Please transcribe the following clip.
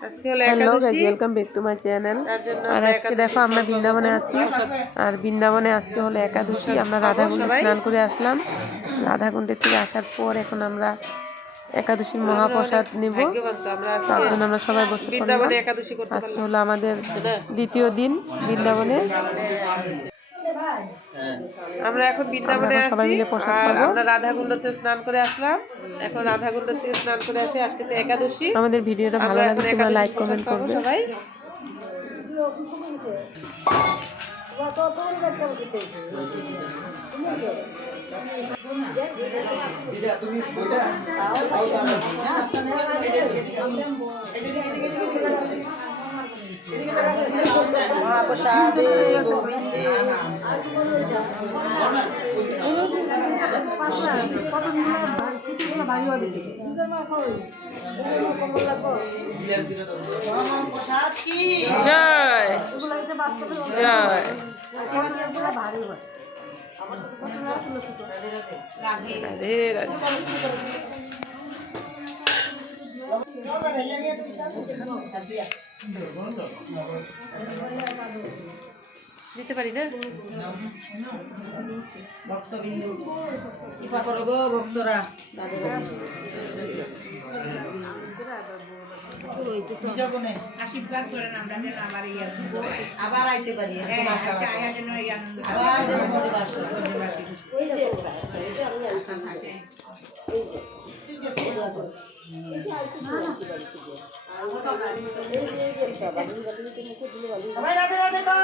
Hello guys, welcome back to my channel. আর আজকে দেখো আমরা বৃন্দাবনে আছি। আর বৃন্দাবনে আজকে হলো একাদশী। আমরা রাধাকুণ্ডে স্নান করে আসলাম। রাধাকুণ্ডের থেকে আসার পর এখন আমরা একাদশীর মহাপ্রসাদ নেব। তার জন্য আমরা সবাই বসে পড়লাম। আজকে হলো আমাদের দ্বিতীয় দিন বৃন্দাবনে। আমরা এখন বৃন্দাবনে সবাই মিলে প্রসাদ পাবো। আমরা রাধাকুণ্ডতে স্নান করে আসলাম। এখন রাধাকুণ্ড থেকে স্নান করে আসি। আজকে তো একাদশী। আমাদের ভিডিওটা ভালো লাগলে তোমরা লাইক কমেন্ট করবে সবাই। মহাপ্রসাদে গোবিন্দে জয় জয়। রাধে রাধে। দিতে পারি না ভক্তবিন্দু কৃপা করো গো ভক্তরা আশীর্বাদ করেন আমরা যেন আবার আইতে পারি আবার যেন সবাই রাধে রাধে কর।